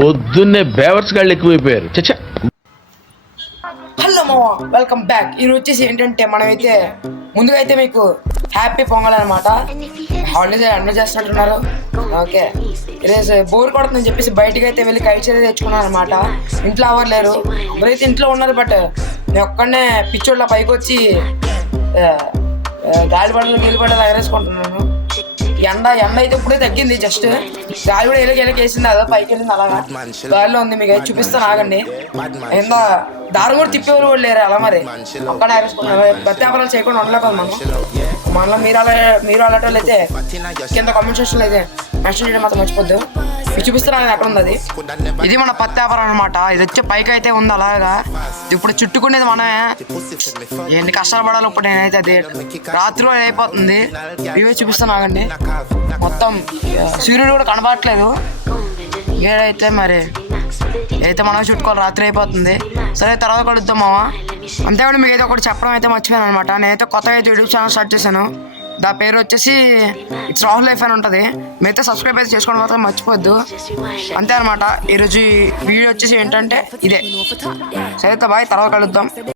పొద్దున్నే బేవర్స్ గాళ్ళు ఎక్కువైపోయారు. చచ్చా. హలో మామ, వెల్కమ్ బ్యాక్. ఈరోజు వచ్చేసి ఏంటంటే మనమైతే ముందుగా అయితే మీకు హ్యాపీ పొంగల్ అనమాట. హాలిడేస్ ఎంజాయ్ చేస్తున్నట్టున్నారు. ఓకే, ఈరోజు బోర్ కొడుతుందని చెప్పేసి బయటకు అయితే వెళ్ళి కైచరీ తెచ్చుకున్నాను అనమాట. ఇంట్లో ఎవరు లేరు, ఎవరైతే ఇంట్లో ఉన్నారు. బట్ నేను ఒక్కడనే పిచ్చోళ్ళ పైకి వచ్చి గాలిపడలు గీలిపడలు ఎగరేసుకుంటున్నాను. ఎండ అయితే ఇప్పుడే తగ్గింది. జస్ట్ గాలి కూడా వేసింది, అదో పైకి వెళ్ళింది. అలాగా గాలిలో ఉంది, మీకు అయితే చూపిస్తాను ఆగండి. ఏందో దారి కూడా తిప్పేవారు కూడా లేరు. అలా మరి ఒక్కడే ఆరేసుకుంటున్నారు. వ్యాపారాలు చేయకుండా ఉండలేకపోతే మనలో మీరు అలాంటి అయితే కింద కామెంట్ సెక్షన్లో అయితే మెన్షన్ చేయడం మాత్రం మర్చిపోద్దు. ఇది చూపిస్తాను ఎక్కడ ఉంది అది. ఇది మన పత్తి వ్యాపారం అనమాట. ఇది వచ్చే పైకి అయితే ఉంది. అలాగా ఇప్పుడు చుట్టుకునేది మనమే. ఎన్ని కష్టాలు పడాలి ఇప్పుడు నేనైతే. అది రాత్రిలో అయిపోతుంది. ఇవే చూపిస్తాను ఆగండి. మొత్తం సూర్యుడు కూడా కనబడట్లేదు. ఏడైతే మరి అయితే మనం చుట్టుకోవాలి. రాత్రి అయిపోతుంది. సరే, తర్వాత కలుద్దాం మామ. అంతేకాదు మీకు అయితే ఒకటి చెప్పడం అయితే మర్చిపోయాను అనమాట. నేనైతే కొత్తగా అయితే యూట్యూబ్ ఛానల్ స్టార్ట్ చేశాను. దా పేరు వచ్చేసి ఇట్స్ రాహుల్ లైఫ్ అని ఉంటుంది. మీరైతే సబ్స్క్రైబ్ అయితే చేసుకోవడం మాత్రం మర్చిపోద్దు. అంతే అనమాట. ఈరోజు వీడియో వచ్చేసి ఏంటంటే ఇదే. సరే బాయ్, తర్వాత కలుద్దాం.